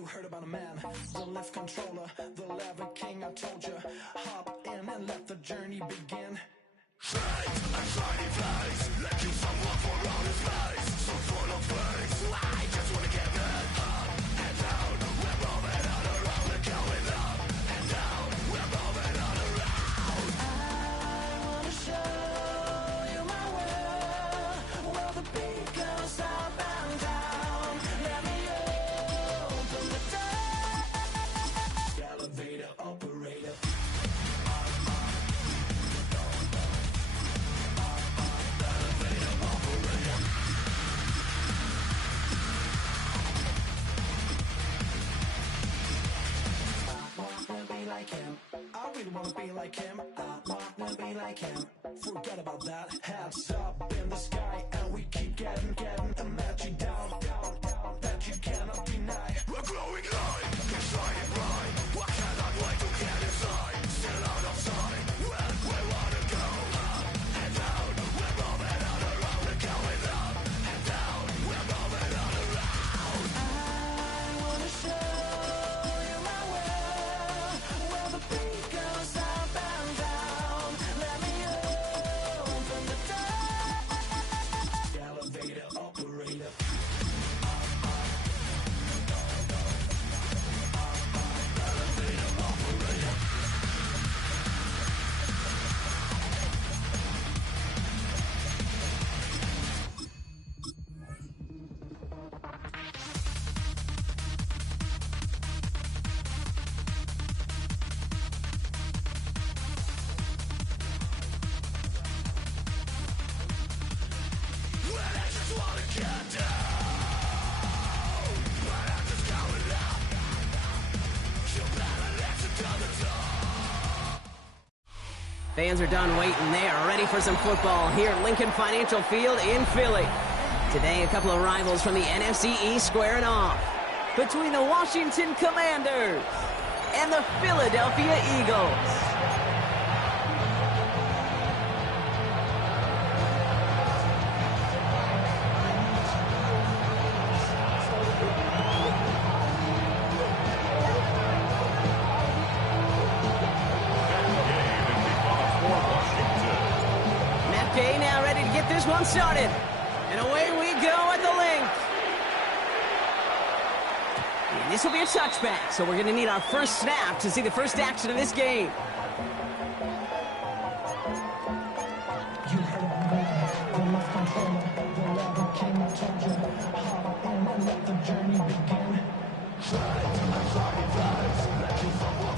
You heard about a man, the lift controller, the lever king, I told you. Hop in and let the journey begin. Straight and shiny place, let you someone for all his face. So full of face, I just wanna get it up and down. We're moving on around, we're going up and down. We're moving on around. I wanna show you my world, where the beat goes up and down. Let me open the door. Elevator operator. Like him, I really wanna be like him. I wanna be like him. Forget about that. Hats up in the sky, and we keep getting the magic down that you cannot deny. We're glowing light, we're shining bright. I cannot wait to get inside. Still out of sight, when we wanna go up and down. We're moving on around, we're going up and down. We're moving on around. I wanna show you my world, where the beat goes up and down. Let me open the door. Elevator operator. Fans are done waiting. They are ready for some football here at Lincoln Financial Field in Philly. Today, a couple of rivals from the NFC East squaring off. Between the Washington Commanders and the Philadelphia Eagles. Now ready to get this one started. And away we go at the link. And this will be a touchback, so we're going to need our first snap to see the first action of this game. You heard about me, the lift controller, the lever king, I told you. Hop in and let the journey begin.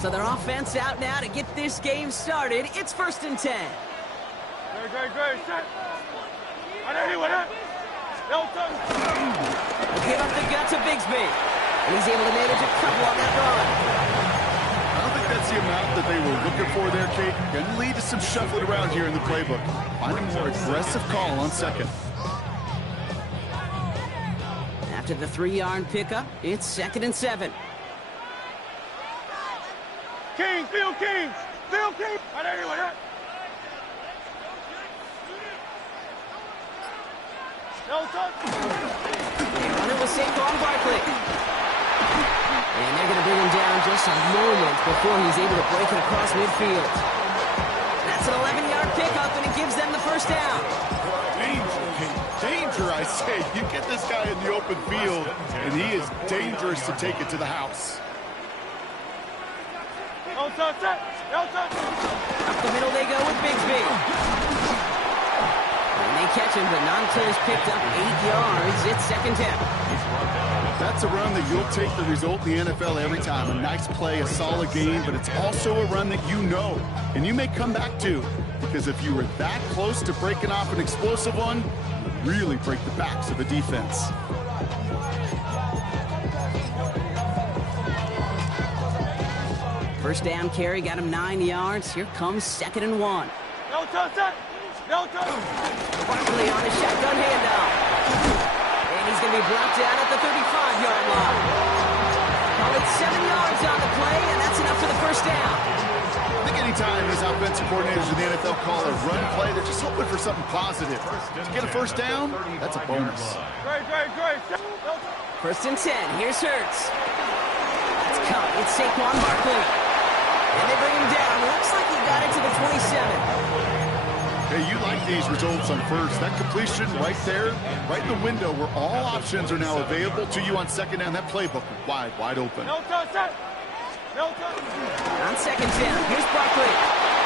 So their offense out now to get this game started. It's 1st and 10. Great, set. Give up the gut to Bigsby. And he's able to manage a couple on that run. I don't think that's the amount that they were looking for there, Kate. Going to lead to some shuffling around here in the playbook. Find a more aggressive call on second. After the 3-yard pickup, it's 2nd and 7. King, Phil King. They run it with Saquon Barkley. And they're going to bring him down just a moment before he's able to break it across midfield. That's an 11-yard pickup, and it gives them the first down. Danger, I say. You get this guy in the open field, and he is dangerous to take it to the house. Up the middle they go with Bigsby. And they catch him, but not until he's picked up 8 yards. It's 2nd down. That's a run that you'll take the result in the NFL every time. A nice play, a solid game, but it's also a run that you know, and you may come back to, because if you were that close to breaking off an explosive one, it would really break the backs of the defense. First down carry got him 9 yards. Here comes 2nd and 1. Barkley on the shotgun handoff. And he's going to be brought down at the 35-yard line. Call it 7 yards on the play, and that's enough for the first down. I think anytime these offensive coordinators in the NFL call a run play, they're just hoping for something positive. To get a first down, that's a bonus. Great. 1st and 10. Here's Hurts. come. It's Saquon Barkley. And they bring him down. Looks like he got it to the 27. Hey, you like these results on first. That completion right there, right in the window where all options are now available to you on second down. That playbook wide open. No touch, set. No touch. On second down, here's Barkley.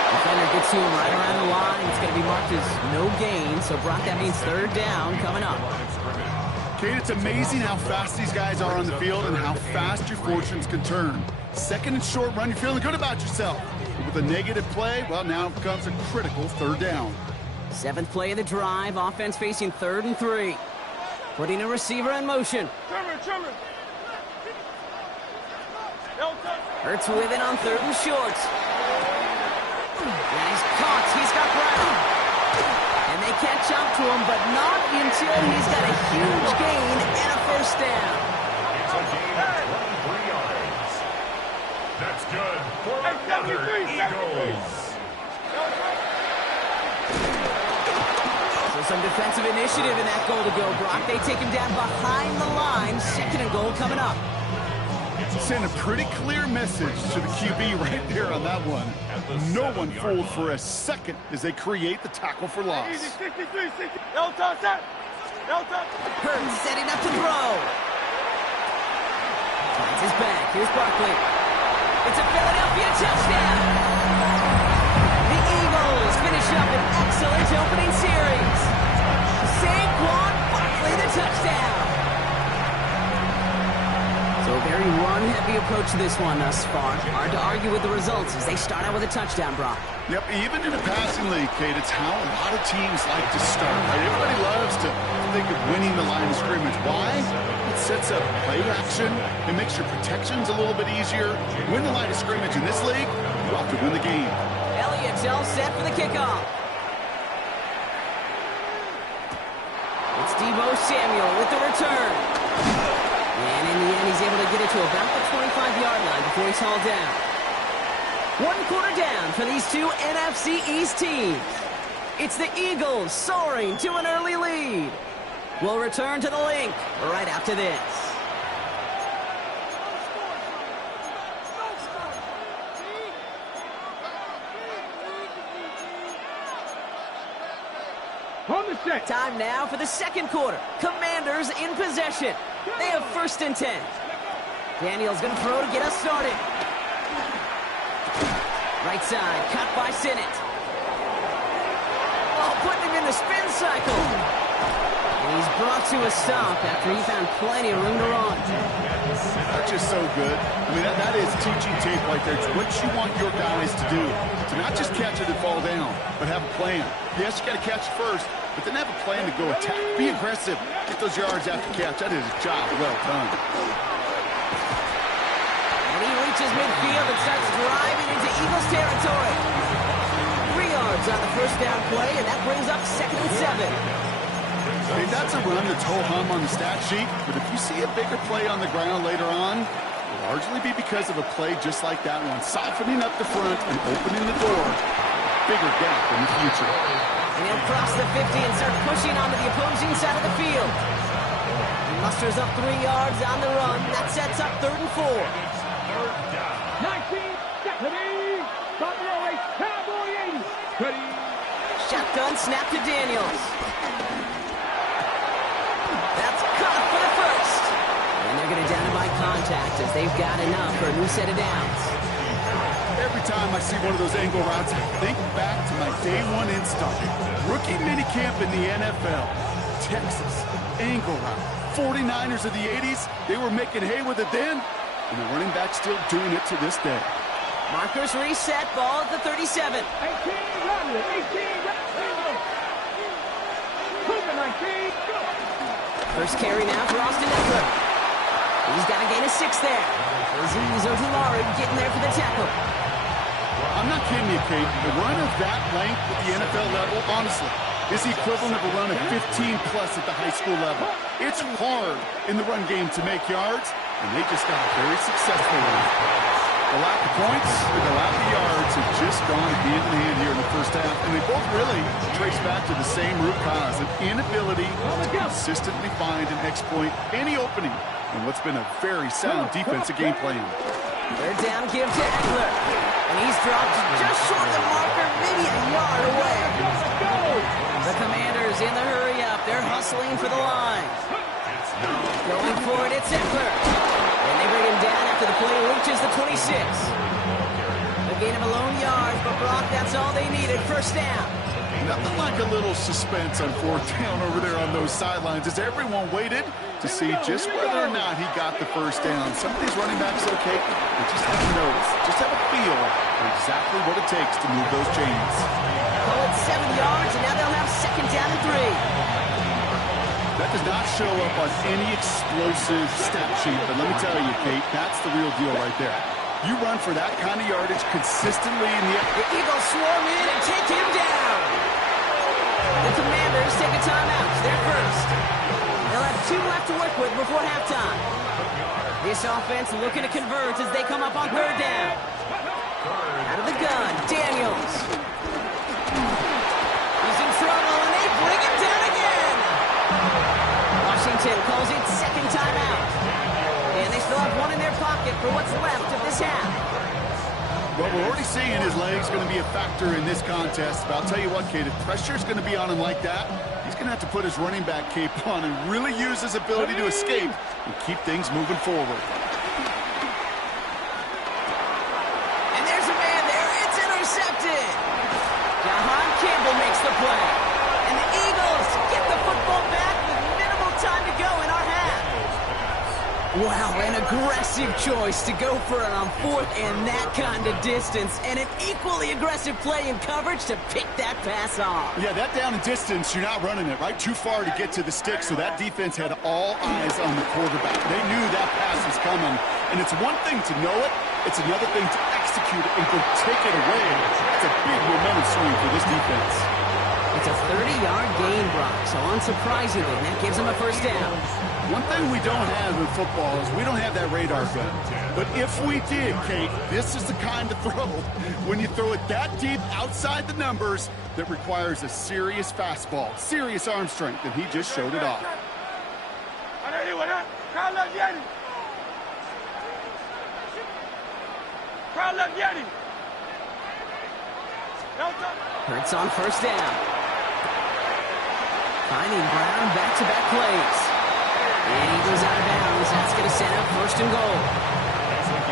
Defender gets to him right around the line. It's going to be marked as no gain. So, Brock, that means third down coming up. Kate, it's amazing how fast these guys are on the field and how fast your fortunes can turn. Second and short run, you're feeling good about yourself. But with a negative play, well, now comes a critical third down. Seventh play of the drive. Offense facing 3rd and 3. Putting a receiver in motion. Trimmer. No touch. Hurts with it on 3rd and short. And he's caught. He's got Brown. And they catch up to him, but not until he's got a huge gain and a first down. It's a gain of 23 yards. That's good for another Eagles. So some defensive initiative in that goal to go, Brock. They take him down behind the line. 2nd and goal coming up. Send a pretty clear message to the QB right there on that one. No one fooled for a second as they create the tackle for loss. Easy, 63, 60. No touch, set. No touch. Hurts setting up to throw. Finds his back. Here's Barkley. It's a Philadelphia touchdown. The Eagles finish up an excellent opening series. Saquon Barkley, the touchdown. So a very run-heavy approach to this one thus far. Hard to argue with the results as they start out with a touchdown, Brock. Yep, even in a passing league, Kate, it's how a lot of teams like to start, right? Everybody loves to think of winning the line of scrimmage. Why? It sets up play action. It makes your protections a little bit easier. Win the line of scrimmage in this league, you have to win the game. Elliott's all set for the kickoff. It's Deebo Samuel with the return. And in the end, he's able to get it to about the 25-yard line before he's hauled down. 1 quarter down for these two NFC East teams. It's the Eagles soaring to an early lead. We'll return to the link right after this. On the set. Time now for the 2nd quarter. Commanders in possession. They have 1st and 10. Daniel's going to throw to get us started. Right side, cut by Sinnott. Oh, putting him in the spin cycle. And he's brought to a stop after he found plenty of room to run. That's just so good. I mean, that is teaching tape right there. It's what you want your guys to do. To not just catch it and fall down, but have a plan. Yes, you got to catch it first, but then have a plan to go attack. Be aggressive. Get those yards after catch. That is a job well done. And he reaches midfield and starts driving into Eagles territory. 3 yards on the first down play, and that brings up 2nd and 7. Hey, that's a run that's ho-hum on the stat sheet, but if you see a bigger play on the ground later on, it'll largely be because of a play just like that one, softening up the front and opening the door. Bigger gap in the future. And he'll cross the 50 and start pushing onto the opposing side of the field. He musters up 3 yards on the run. That sets up 3rd and 4. 19, ready, top row, cowboy 80, ready. Shotgun snap to Daniels. That's caught for the first. And they're going to down him by contact as they've got enough for a new set of downs. Every time I see one of those angle routes, I think back to my day one install. Rookie minicamp in the NFL. Texas, angle route. 49ers of the 80s, they were making hay with it then, and the running back's still doing it to this day. Markers reset, ball at the 37. 18, run, 18, run, 19, go. First carry now for Austin Eckler. He's got a gain of 6 there. Aziz Ojulari getting there for the tackle. I'm not kidding you, Kate. The run of that length at the NFL level, honestly, is the equivalent of a run of 15-plus at the high school level. It's hard in the run game to make yards, and they just got a very successful one. The lack of points and the lack of yards have just gone hand in hand here in the first half, and they both really trace back to the same root cause, an inability to consistently find and exploit any opening in what's been a very sound defensive game plan. Third down give to Eckler. And he's dropped just short of the marker, maybe a yard away. The Commanders in the hurry up. They're hustling for the line. Going for it, it's Eckler. And they bring him down after the play reaches the 26. A gain of a lone yard, but Brock, that's all they needed. First down. Nothing like a little suspense on fourth down over there on those sidelines as everyone waited to see just whether or not he got the first down. Some of these running backs, okay, they just have a nose, just have a feel for exactly what it takes to move those chains. Call it 7 yards, and now they'll have second down and 3. That does not show up on any explosive stat sheet, but let me tell you, Kate, that's the real deal right there. You run for that kind of yardage consistently in the... The Eagles swarm in and take him down. The Commanders take a timeout. They're first. They'll have 2 left to work with before halftime. This offense looking to convert as they come up on third down. Out of the gun, Daniels. He's in trouble, and they bring him down again. Washington calls it second timeout. And they still have 1 in their pocket for what's left of this half. Well, we're already seeing his leg's going to be a factor in this contest. But I'll tell you what, Kate, if pressure's going to be on him like that, he's going to have to put his running back cape on and really use his ability to escape and keep things moving forward. And there's a man there. It's intercepted. Jahan Campbell makes the play. And the Eagles get the football back with minimal time to go in our half. Wow, an aggressive choice to go for it on fourth and that kind of distance. And an equally aggressive play in coverage to pick that pass off. Yeah, that down and distance, you're not running it, right? Too far to get to the stick, so that defense had all eyes on the quarterback. They knew that pass was coming. And it's one thing to know it, it's another thing to execute it and to take it away. It's a big momentum swing for this defense. It's a 30-yard gain, Brock, so unsurprisingly, that gives them a first down. One thing we don't have in football is we don't have that radar gun. But if we did, Kate, this is the kind of throw, when you throw it that deep outside the numbers, that requires a serious fastball, serious arm strength, and he just showed it off. Hurts on first down. Finding Brown back-to-back plays. And he goes out of bounds. That's going to set up first and goal.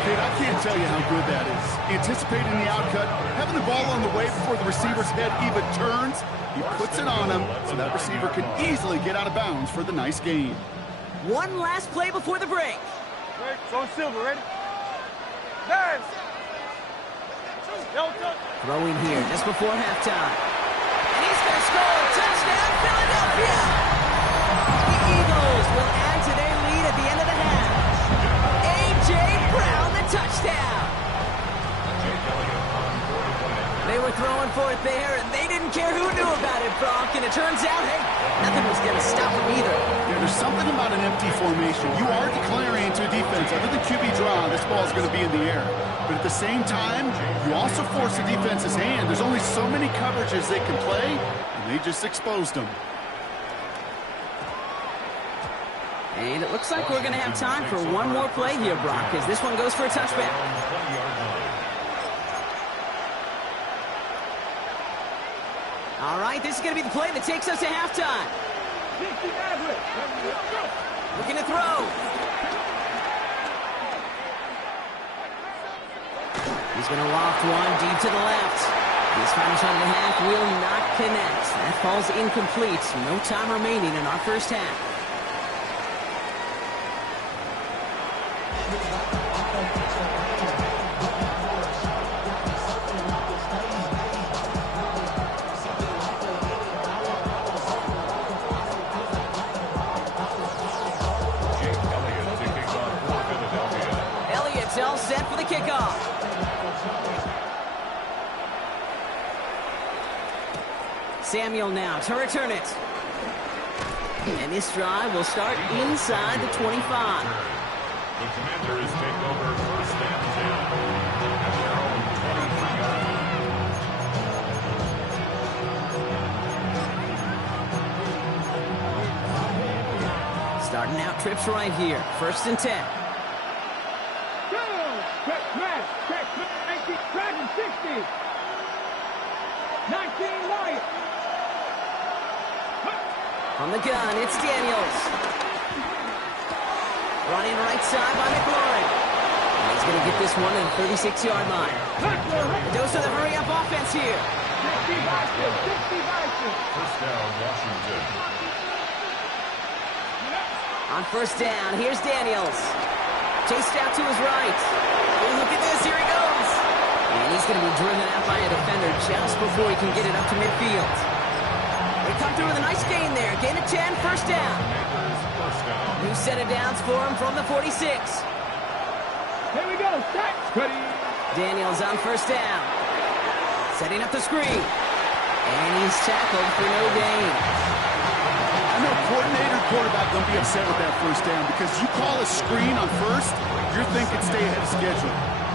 Kate, I can't tell you how good that is. Anticipating the outcut, having the ball on the way before the receiver's head even turns, he puts it on him so that receiver can easily get out of bounds for the nice gain. One last play before the break. On Silver, ready? Throwing here just before halftime. And he's going to score. Touchdown, Philadelphia! The Eagles will add to their lead at the end of the half. A.J. Brown, the touchdown. They were throwing for it there, and they didn't care who knew about it, Brock. And it turns out, hey, nothing was going to stop them either. Yeah, there's something about an empty formation. You are declaring to a defense, other than QB draw, this ball is going to be in the air. But at the same time, you also force the defense's hand. There's only so many coverages they can play, and they just exposed them. And it looks like we're going to have time for one more play here, Brock, because this one goes for a touchback. All right, this is going to be the play that takes us to halftime. Looking to throw. He's going to loft one deep to the left. His final shot of the half will not connect. That falls incomplete. No time remaining in our first half. All set for the kickoff. Samuel now to return it. And this drive will start inside the 25. The Commanders take over first and 10 at their own 23 yard line. Starting out trips right here. First and 10. the gun, it's Daniels. Running right side by McLaurin. And he's going to get this one to the 36-yard line. The dose of the hurry-up offense here. 60 First down, Washington. On first down, here's Daniels. Chased out to his right. Oh, look at this, here he goes. And he's going to be driven out by a defender just before he can get it up to midfield. They come through with a nice gain there. Gain of 10, first down. New set of downs for him from the 46. Here we go, set. Ready. Daniels on first down. Setting up the screen. And he's tackled for no gain. I know coordinator, quarterback don't be upset with that first down because you call a screen on first, you're thinking stay ahead of schedule.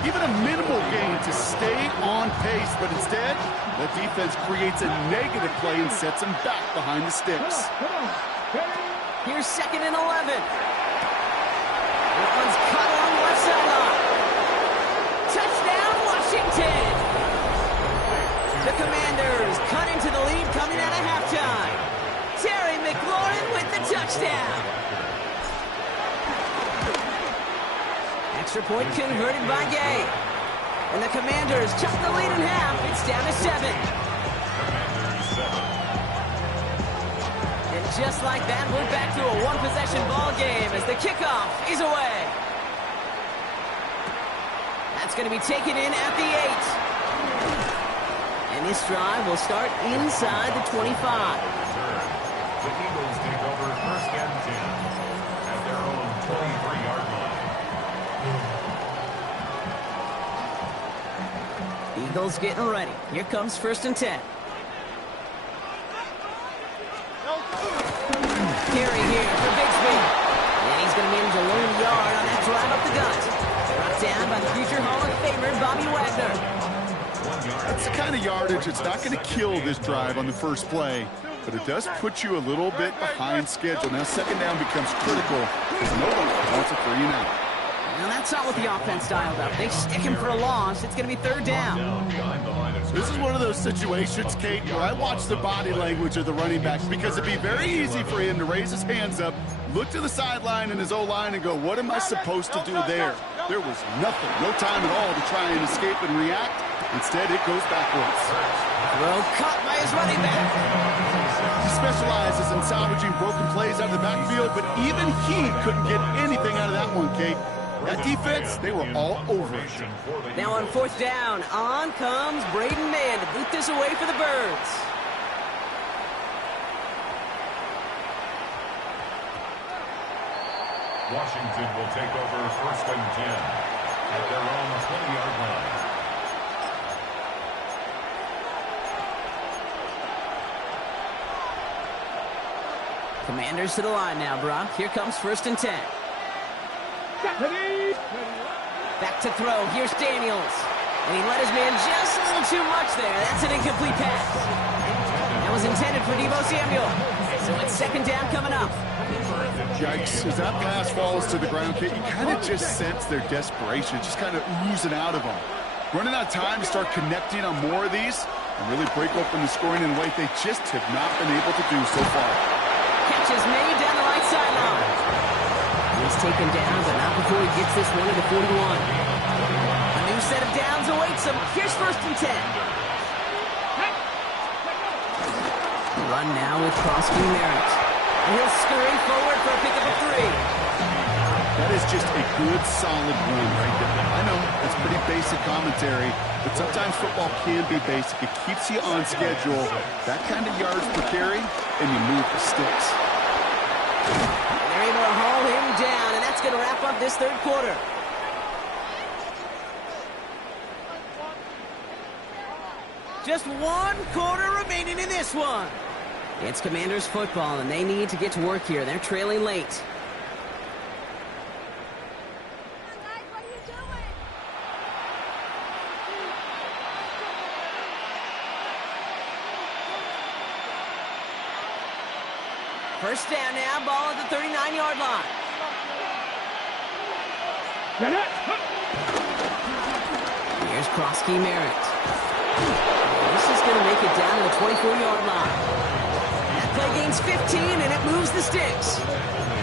Even a minimal gain to stay on pace, but instead, the defense creates a negative play and sets them back behind the sticks. Come on. Ready. Here's 2nd and 11. That one's cut along the left sideline. Touchdown, Washington! The Commanders cut into the lead coming out of halftime. Terry McLaurin with the touchdown. Extra point converted by Gay. And the Commanders chop the lead in half. It's down to 7. And just like that, we're back to a one-possession ball game as the kickoff is away. That's going to be taken in at the 8. And this drive will start inside the 25. The Eagles take over first and 10 at their own 23-yard line. Eagles getting ready. Here comes 1st and 10. Carry here for Bigsby. And he's going to manage a lone yard on that drive up the gut. Brought down by the future Hall of Famer, Bobby Wagner. That's the kind of yardage that's not going to kill this drive on the first play, but it does put you a little bit behind schedule. Now, 2nd down becomes critical because no one wants a 3 and out. Now, that's not what the offense dialed up. They stick him for a loss. It's going to be 3rd down. This is one of those situations, Kate, where I watch the body language of the running back because it'd be very easy for him to raise his hands up, look to the sideline and his O-line and go, what am I supposed to do there? There was nothing, no time at all to try and escape and react. Instead, it goes backwards. Throw caught by his running back. He specializes in salvaging broken plays out of the backfield, but even he couldn't get anything out of that one, Kate. That defense, they were all over it. Now on 4th down, on comes Braden Mann to boot this away for the Birds. Washington will take over first and 10 at their own 20-yard line. Commanders to the line now, Brock. Here comes 1st and 10. Back to throw. Here's Daniels. And he let his man just a little too much there. That's an incomplete pass. That was intended for Deebo Samuel. So it's 2nd down coming up. Yikes. As that pass falls to the ground, Kate, you kind of just sense their desperation, just kind of oozing out of them. Running out of time to start connecting on more of these and really break open the scoring in a way they just have not been able to do so far. Catch is made down the right sideline. He's taken down, but not before he gets this one to the 41. A new set of downs awaits him. Here's 1st and 10. Run now with Crosby Merritt. And he'll scurry forward for a pickup of 3. That is just a good, solid run right there. I know, that's pretty basic commentary, but sometimes football can be basic. It keeps you on schedule. That kind of yards per carry, and you move the sticks. They're able to haul him down, and that's going to wrap up this 3rd quarter. Just 1 quarter remaining in this one. It's Commanders football, and they need to get to work here. They're trailing late. First down now, ball at the 39-yard line. Here's Crosby Merritt. This is going to make it down to the 24-yard line. That Play gains 15, and it moves the sticks.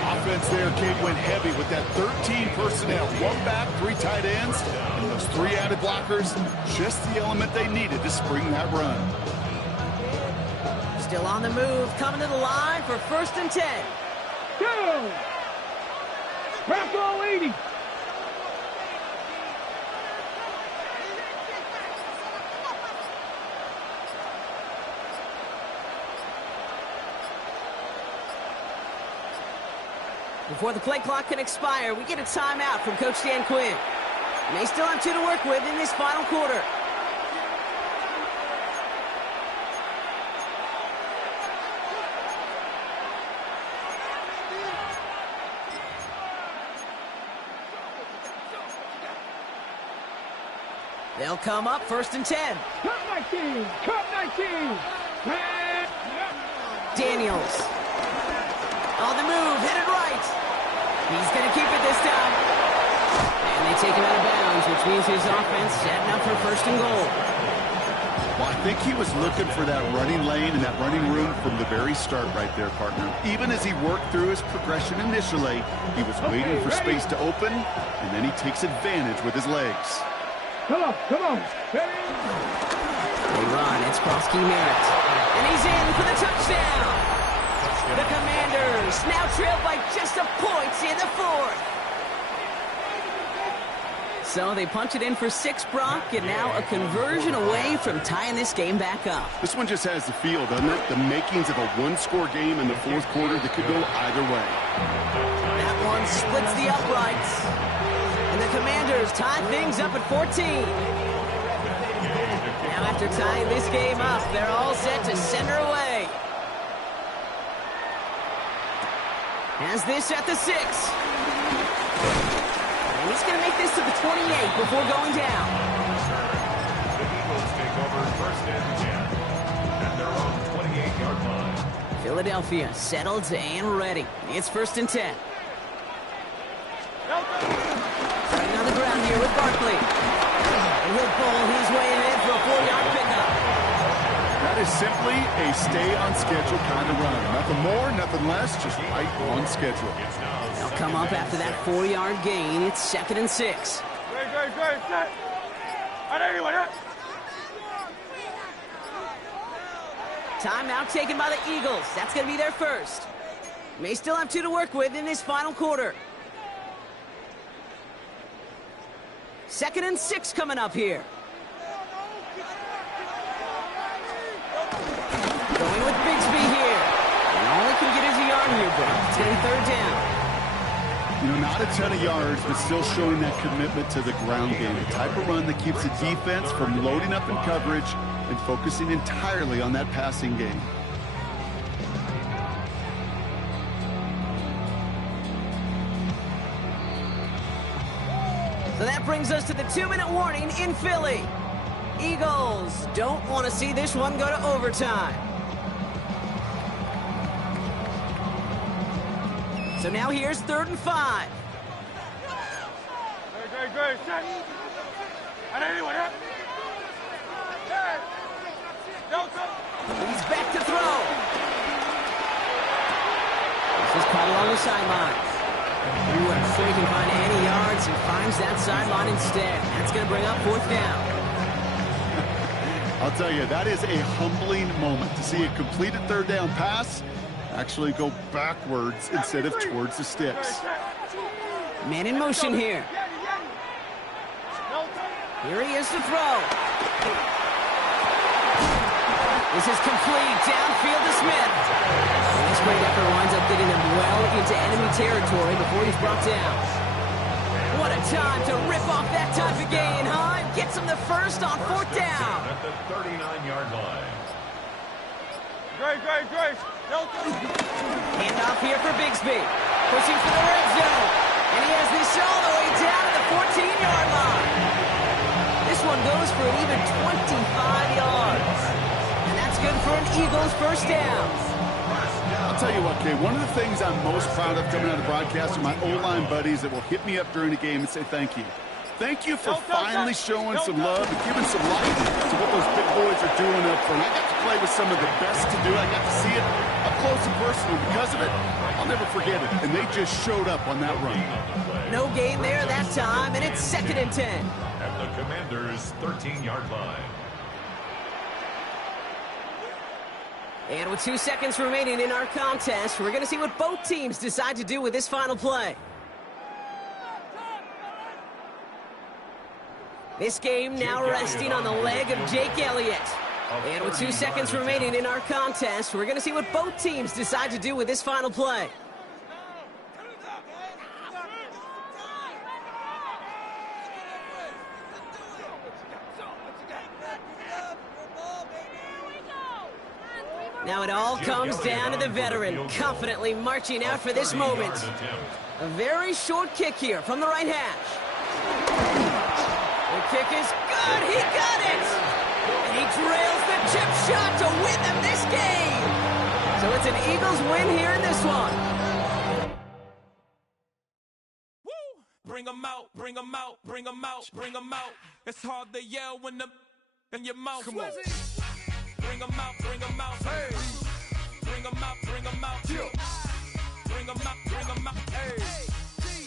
Offense there, Kate, went heavy with that 13 personnel. 1 back, 3 tight ends, and those 3 added blockers. Just the element they needed to spring that run. Still on the move, coming to the line for 1st and 10. Go! Pass all 80. Before the play clock can expire, we get a timeout from Coach Dan Quinn. And they still have 2 to work with in this final quarter. They'll come up 1st and 10. Cut 19! Cut 19! Daniels. On the move, headed right. He's going to keep it this time. And they take him out of bounds, which means his offense setting up for 1st and goal. Well, I think he was looking for that running lane and that running room from the very start right there, partner. Even as he worked through his progression initially, he was waiting for space to open, and then he takes advantage with his legs. Come on, come on. They run, it's Prosky Merritt. And he's in for the touchdown. The Commanders now trail by just a point in the 4th. So they punch it in for 6, Brock, and now a conversion away from tying this game back up. This one just has the feel, doesn't it? The makings of a 1-score game in the 4th quarter that could go either way. That one splits the uprights. And the Commanders tie things up at 14. Now after tying this game up, they're all set to send her away. Has this at the 6. And he's going to make this to the 28 before going down. The Eagles take over 1st and 10 at their own 28-yard line. Philadelphia settled and ready. It's 1st and 10. Starting on the ground here with Barkley. And he'll pull his way ahead for a 4-yard pickup. That is simply a stay-on-schedule kind of run. Nothing more, nothing less, just right on schedule. They'll come up after that 4-yard gain. It's 2nd and 6. Timeout taken by the Eagles. That's going to be their first. May still have 2 to work with in this final quarter. 2nd and 6 coming up here. Going with Bigsby here. And all he can get is a yard here, Brock. It's going to be 3rd down. You know, not a ton of yards, but still showing that commitment to the ground game. The type of run that keeps the defense from loading up in coverage and focusing entirely on that passing game. So that brings us to the 2-minute warning in Philly. Eagles don't want to see this one go to overtime. So now here's 3rd and 5. He's back to throw. This is caught along the sidelines. Ooh, and before he can find any yards, he finds that sideline instead. That's going to bring up 4th down. I'll tell you, that is a humbling moment to see a completed 3rd down pass actually go backwards instead of towards the sticks. Man in motion here. Here he is to throw. This is complete. Downfield to Smith. And this great effort winds up getting him well into enemy territory before he's brought down. What a time to rip off that type of gain, huh? Gets him the first on 4th down. At the 39-yard line. Handoff here for Bigsby. Pushing for the red zone. And he has this all the way down to the 14-yard line. This one goes for an even 25 yards. And that's good for an Eagles 1st down. I'll tell you what, Kay, one of the things I'm most proud of coming out of broadcast are my O-line buddies that will hit me up during the game and say thank you. Thank you for finally showing some love and giving some light to what those big boys are doing up front. I got to play with some of the best to do. I got to see it up close and personal. Because of it, I'll never forget it. And they just showed up on that run. No gain there that time, and it's 2nd and 10. At the Commanders' 13-yard line. And with 2 seconds remaining in our contest, we're going to see what both teams decide to do with this final play. This game now resting on the leg of Jake Elliott. And with 2 seconds remaining in our contest, we're going to see what both teams decide to do with this final play. Now it all comes down to the veteran, confidently marching out for this moment. A very short kick here from the right hash. The kick is good. He got it. And he drills the chip shot to win them this game. So it's an Eagles win here in this one. Woo! Bring them out, bring them out, bring them out, bring them out. It's hard to yell when the in your mouth. Come on. Bring them out, bring them out. Hey. Bring them out, bring them out. Yeah. Bring them out, bring them out. Hey.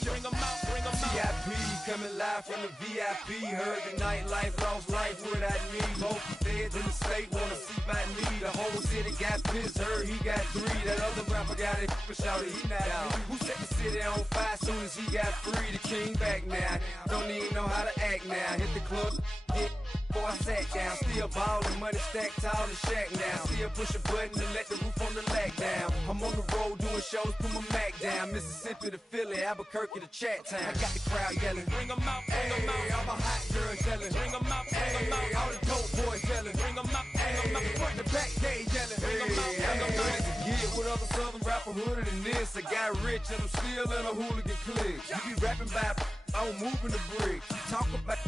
Bring them out, bring them out. VIP coming live from the VIP. Heard the nightlife, lost life without me. Most feds in the state wanna see by me. The whole city got pissed, heard he got 3. That other rapper got it, but shouted he not out. Who set the city on fire soon as he got free? The king back now. Don't even know how to act now. Hit the club, hit. Before I sat down, still ballin', money stacked tall in shack now. Still push a button to let the roof on the lag down. I'm on the road doing shows, put my Mac down. Mississippi to Philly, Albuquerque to Chat Town. I got the crowd yelling, bring them out, bring them out. All my hot girls yelling, bring them out, bring them out. All the dope boys yelling, bring them out, bring them out. Front the back, they yelling, bring them out, bring them out. Get with other southern rapper hooded than this. I got rich and I'm still in a hooligan clique. You be rapping by, I'm moving the bricks. You talk about,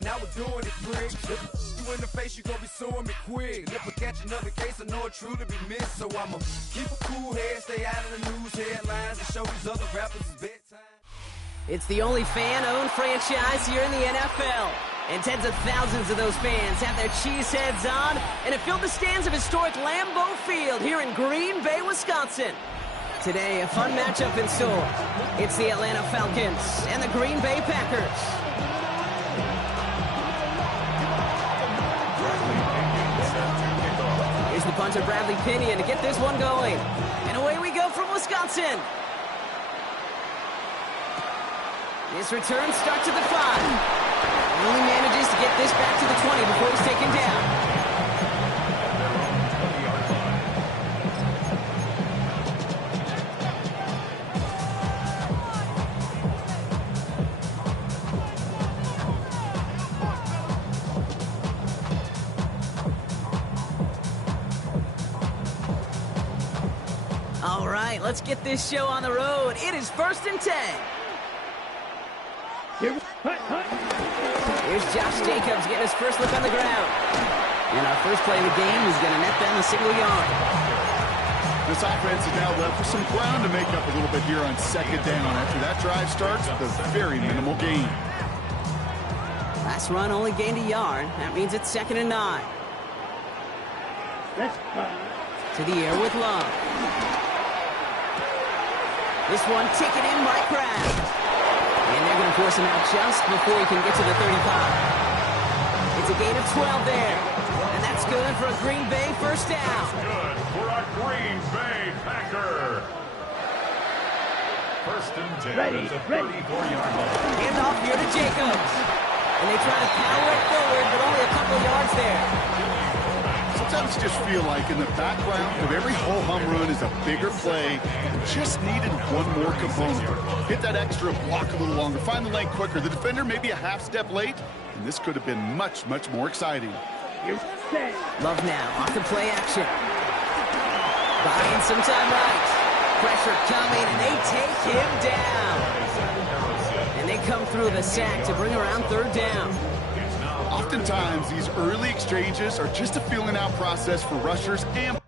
now we're doing it, prick. You in the face, you gon' be suing me quick. If I catch another case, I know it truly be missed. So I'ma keep a cool head, stay out of the news headlines, and show these other rappers it's bedtime. It's the only fan-owned franchise here in the NFL. And tens of thousands of those fans have their cheese heads on, and it filled the stands of historic Lambeau Field here in Green Bay, Wisconsin. Today, a fun matchup in store. It's the Atlanta Falcons and the Green Bay Packers. Here's the punter, Bradley Pinion, to get this one going. And away we go from Wisconsin. This return starts at the 5. He only manages to get this back to the 20 before he's taken down. All right, let's get this show on the road. It is 1st and 10. Here's Josh Jacobs getting his first look on the ground. And our first play of the game is going to net them a single yard. This offense is now left with some ground to make up a little bit here on 2nd down. After that drive starts with a very minimal gain. Last run only gained a yard. That means it's 2nd and 9. To the air with Love. This one taken in by Kraft. And they're going to force him out just before he can get to the 35. It's a gain of 12 there. And that's good for a Green Bay first down. Good for a Green Bay Packer. 1st and 10. It's a 34-yard line. Hand off here to Jacobs. And they try to power it forward, but only a couple yards there. Sometimes you just feel like in the background of every ho-hum run is a bigger play. Just needed one more component. Hit that extra block a little longer. Find the lane quicker. The defender may be a half step late, and this could have been much, much more exciting. Love now off the play action. Buying some time right. Pressure coming, and they take him down. And they come through the sack to bring around 3rd down. Oftentimes, these early exchanges are just a feeling out process for rushers and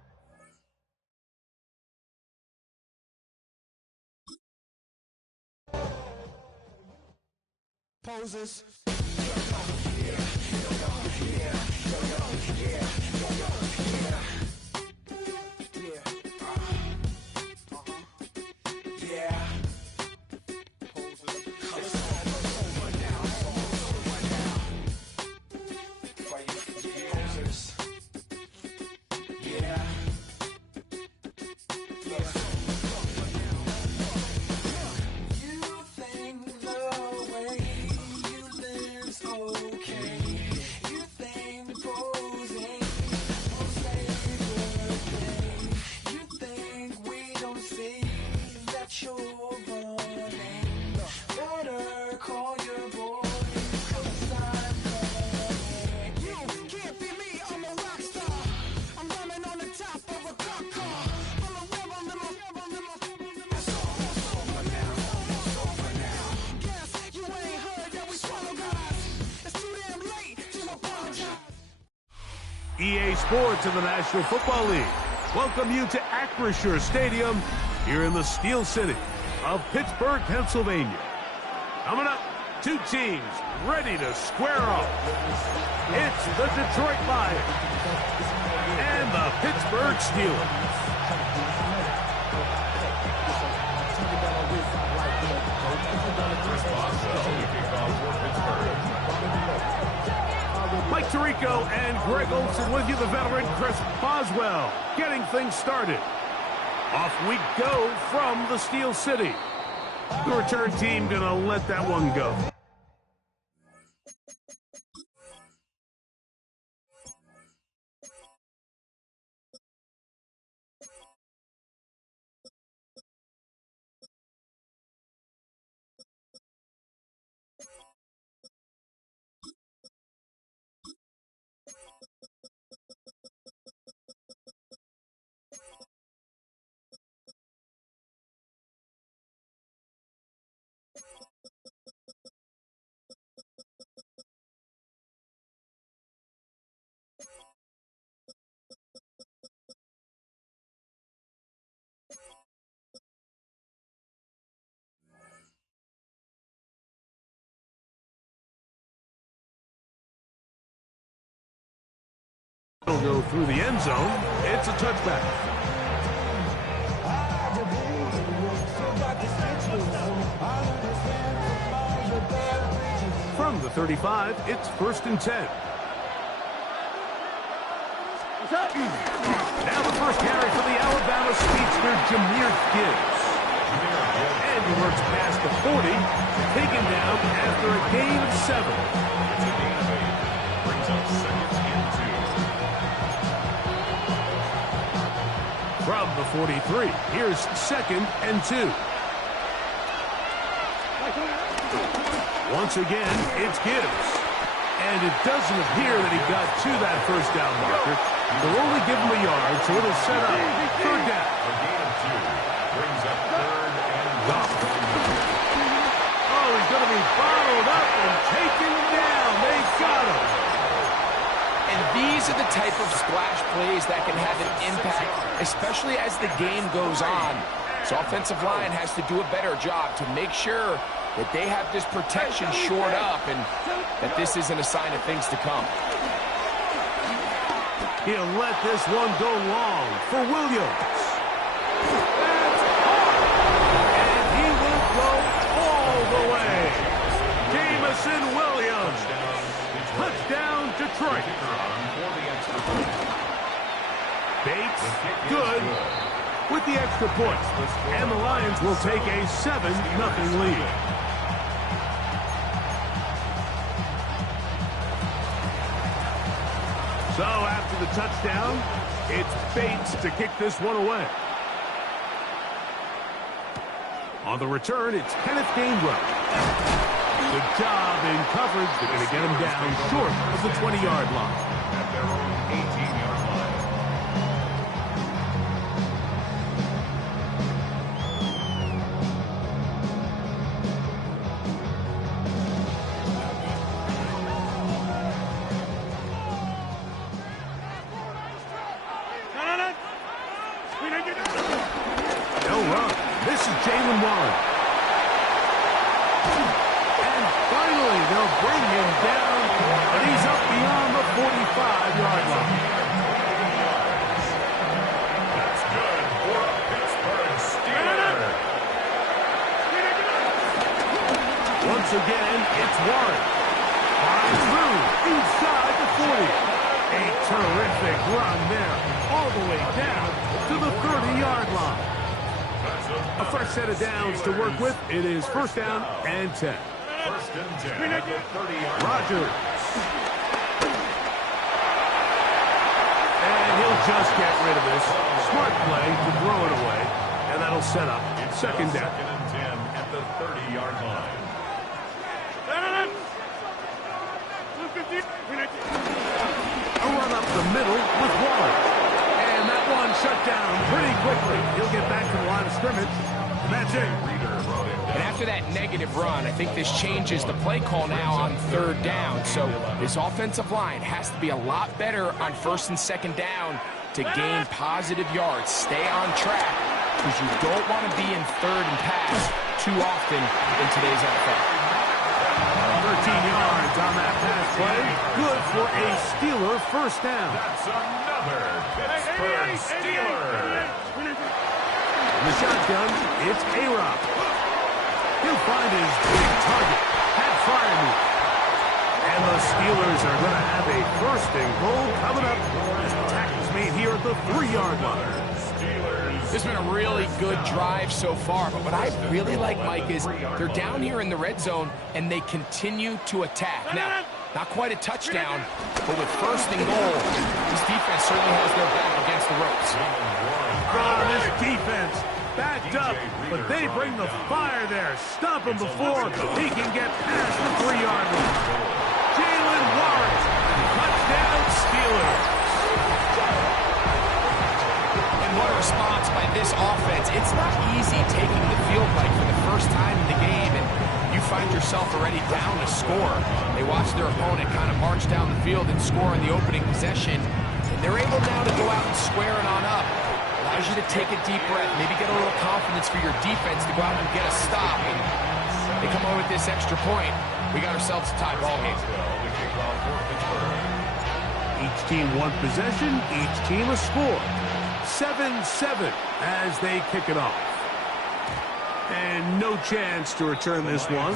Moses. EA Sports in the National Football League welcome you to Acrisure Stadium here in the Steel City of Pittsburgh, Pennsylvania. Coming up, two teams ready to square off. It's the Detroit Lions and the Pittsburgh Steelers. Mike Tirico and Greg Olson with you, the veteran Chris Boswell, getting things started. Off we go from the Steel City. The return team gonna let that one go. It'll go through the end zone. It's a touchback. From the 35, it's 1st and 10. Now the first carry for the Alabama speedster, Jahmyr Gibbs. And he works past the 40, taken down after a gain of 7. Brings up 2nd and 2. From the 43, here's 2nd and 2. Once again, it's Gibbs. And it doesn't appear that he got to that first down marker. They'll only give him a yard, so it'll set up 3rd down. A gain of 2 brings up 3rd and 1. Oh, he's going to be followed up and taken down. They got him. And these are the type of splash plays that can have an impact, especially as the game goes on. So offensive line has to do a better job to make sure that they have this protection shored up and that this isn't a sign of things to come. He'll let this one go long for Williams. And he will go all the way. Jamison Williams. Touchdown, Detroit. Bates, good with the extra point. And the Lions will take a 7-0 lead. So after the touchdown, it's Bates to kick this one away. On the return, it's Kenneth Gainwell. Good job in coverage. They're going to get him down short of the 20-yard line. At their own 18-yard line. No run. This is Jalen Warren. And finally, they'll They'll bring him down, but he's up beyond the 45-yard line. That's good for a Pittsburgh Steeler. Once again, it's Warren. Flying through inside the 40. A terrific run there, all the way down to the 30-yard line. A fresh set of downs to work with. It is first down and 10. First and 10 at the 30-yard line. Rodgers. And he'll just get rid of this. Smart play to throw it away. And that'll set up second down. Second and 10 at the 30-yard line. A run up the middle with Waller. And that one shut down pretty quickly. He'll get back to the line of scrimmage. And that's it. And after that negative run, I think this changes the play call now on third down. So this offensive line has to be a lot better on first and second down to gain positive yards. Stay on track because you don't want to be in third and pass too often in today's NFL. 13 yards on that pass play. Good for a Steeler first down. That's another Pittsburgh Steeler. In the shotgun, it's A-Rob. He'll find his big target. Had fire move. And the Steelers are going to have a first and goal coming up as the tackle's made here at the 3-yard line. This has been a really good drive so far, but what I really like, Mike, is they're down here in the red zone, and they continue to attack. Now, not quite a touchdown, but with first and goal, this defense certainly has their back against the ropes. This defense backed up, but they bring the fire there. Stop him before he can get past the 3-yard line. Jalen Warren, touchdown Steelers. What a response by this offense. It's not easy taking the field, Mike, for the first time in the game, and you find yourself already down to score. They watch their opponent kind of march down the field and score in the opening possession, and they're able now to go out and square it on up. Allows you to take a deep breath, maybe get a little confidence for your defense to go out and get a stop. And they come away with this extra point. We got ourselves a tie ball game. Each team one possession, each team a score. 7-7 as they kick it off. And no chance to return this one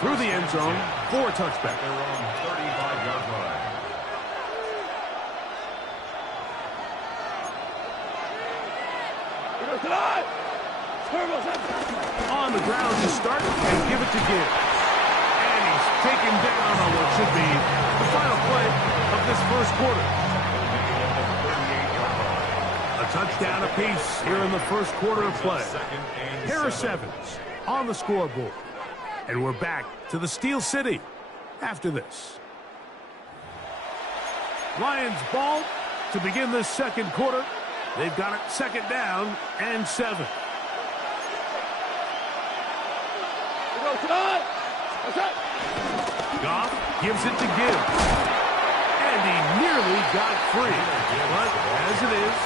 through the end zone for a touchback. They're on 35-yard line. On the ground to start and give it to Gibbs. And he's taken down on what should be the final play of this first quarter. A touchdown apiece here in the first quarter of play. Harris Evans on the scoreboard. And we're back to the Steel City after this. Lions ball to begin this second quarter. They've got it second down and 7. Goff gives it to Gibbs. And he nearly got free. But as it is,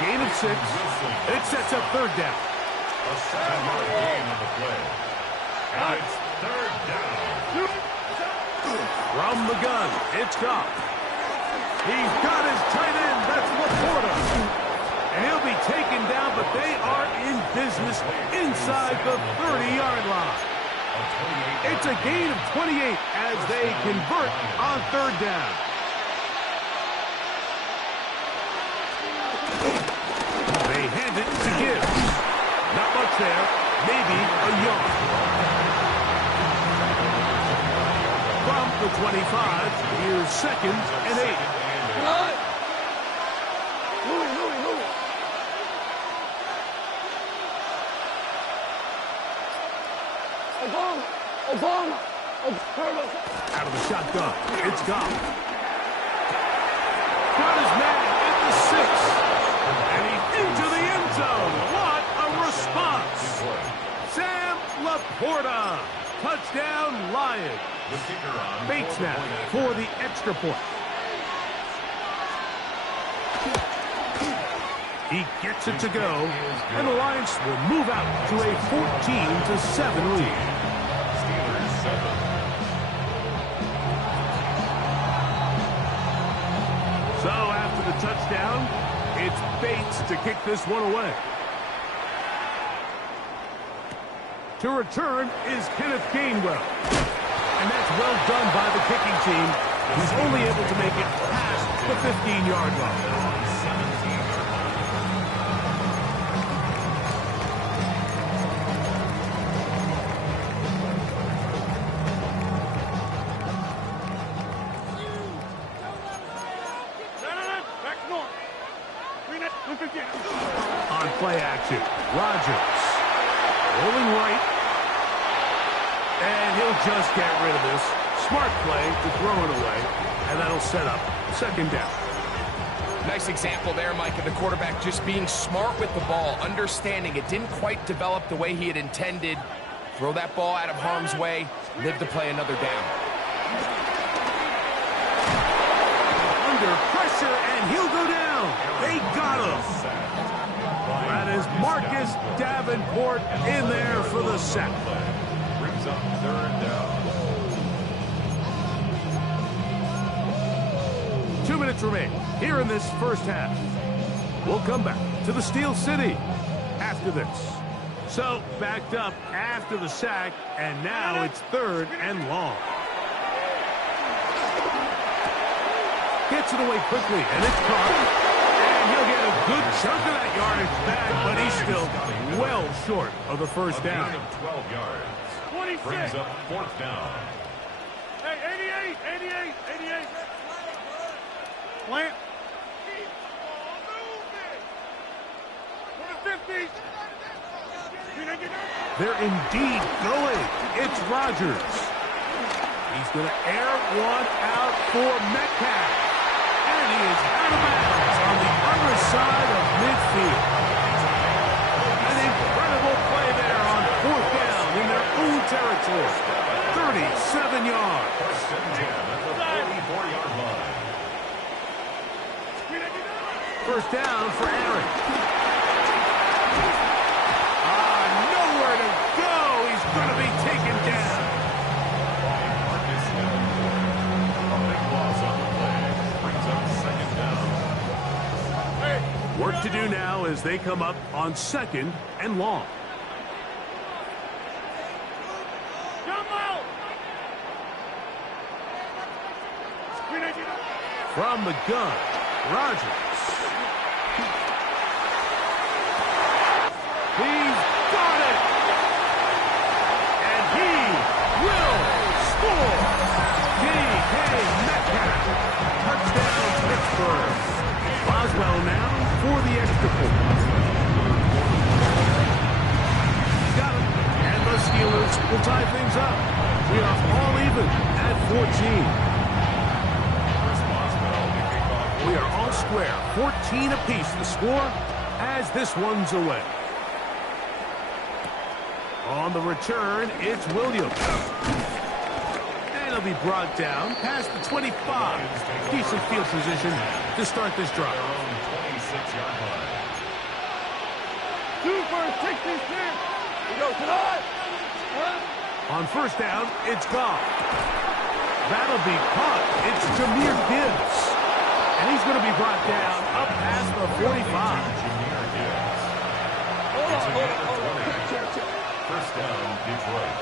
gain of 6. It sets up third down. A 7-yard gain on the play. And it's third down. From the gun, it's Goff. He's got his tight end. That's Laporta. And he'll be taken down, but they are in business inside the 30-yard line. It's a gain of 28 as they convert on third down. They hand it to Gibbs. Not much there. Maybe a yard. From the 25, here's second and 8. Out of the shotgun, it's Goff. Got his man at the 6. And he's into the end zone. What a response. Sam Laporta. Touchdown, Lions. Bates now for the extra point. He gets it to go, and the Lions will move out to a 14-7 lead. So after the touchdown, it's Bates to kick this one away. To return is Kenneth Gainwell. And that's well done by the kicking team. He's only able to make it past the 15-yard line. On play action, Rodgers. Rolling right. And he'll just get rid of this. Smart play to throw it away. And that'll set up second down. Nice example there, Mike, of the quarterback just being smart with the ball, understanding it didn't quite develop the way he had intended. Throw that ball out of harm's way, live to play another down. Under pressure, and he'll go down. They got him. That is Marcus Davenport in there for the sack. Brings up third down. 2 minutes remain here in this first half. We'll come back to the Steel City after this. So backed up after the sack, and now it's third and long. Gets it away quickly, and it's caught. And he'll get a good chunk of that yardage back, but he's still well short of the first down. 12 yards. 26. Brings up fourth down. Hey, 88. Plant. For the 50. They're indeed going. It's Rodgers. He's going to air one out for Metcalf. And he is out of bounds on the other side of midfield. An incredible play there on fourth down in their own territory. 37 yards. First and 10 at the 44-yard line. First down for Aaron. Nowhere to go. He's going to be taken down. Marcus Davenport. A big loss on the play. Brings up second down. Work to do now as they come up on second and long. From the gun, Rodgers. He's got it! And he will score! D.K. Metcalf. Touchdown, Pittsburgh. Boswell now for the extra point. Got him. And the Steelers will tie things up. We are all even at 14. We are all square. 14 apiece the score as this one's away. On the return, it's Williams. And he'll be brought down past the 25. Decent field position to start this drive. 26-yard line. 2 for 66. We go tonight. On first down, it's Goff. That'll be caught. It's Jahmyr Gibbs. And he's going to be brought down up past the 45. First down, Detroit.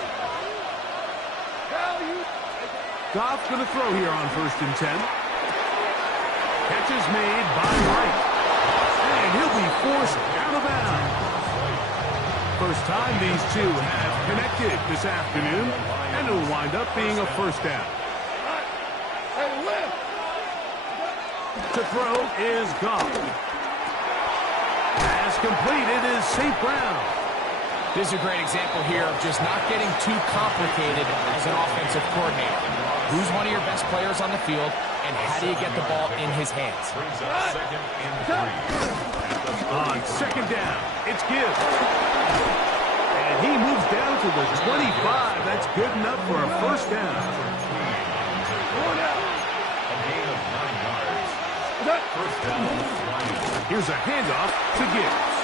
Goff going to throw here on first and 10. Catch is made by Wright. And he'll be forced out of bounds. First time these two have connected this afternoon, and it'll wind up being a first down. To throw is Goff. Pass completed is St. Brown. This is a great example here of just not getting too complicated as an offensive coordinator. Who's one of your best players on the field, and how do you get the ball in his hands? Brings up second and 3. On second down, it's Gibbs. And he moves down to the 25. That's good enough for a first down. First down, here's a handoff to Gibbs.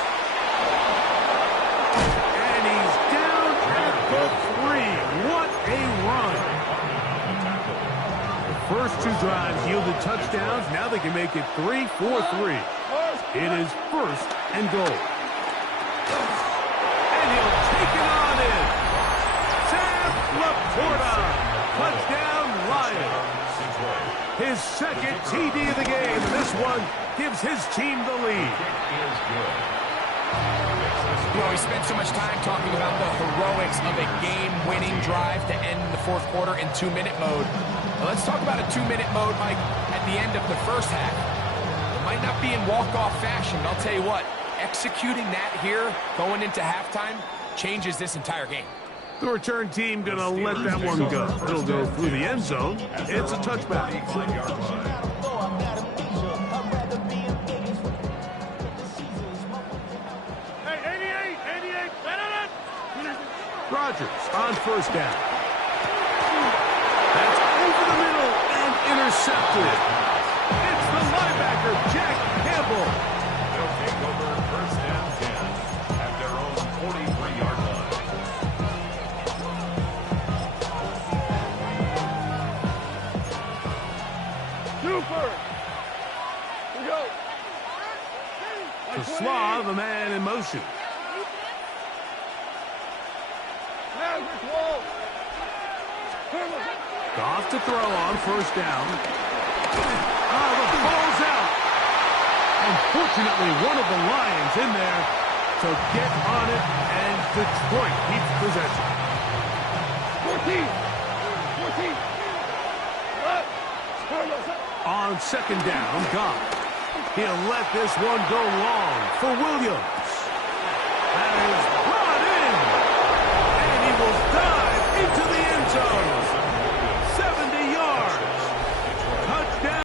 And he's down at the 3. What a run. The first two drives yielded touchdowns. Now they can make it 3-4-3. It is first and goal. And he'll take it on in. Sam Laporta. Touchdown, Lions. His second TD of the game. And this one gives his team the lead. You know, we spent so much time talking about the heroics of a game-winning drive to end the fourth quarter in 2-minute mode. Now let's talk about a 2-minute mode, Mike, at the end of the first half. It might not be in walk-off fashion, but I'll tell you what, executing that here, going into halftime, changes this entire game. The return team going to let that one go. It'll go through the end zone. It's a touchback. Rodgers on first down. That's over the middle and intercepted. It's the linebacker, Jack Campbell. They'll take over first and 10 at their own 43-yard line. Super. We go. To Slav, a man in motion. Goff to throw on first down. The ball's out. Unfortunately, one of the Lions in there to get on it, and Detroit keeps possession. 14. On second down, Goff. He'll let this one go long for Williams. That is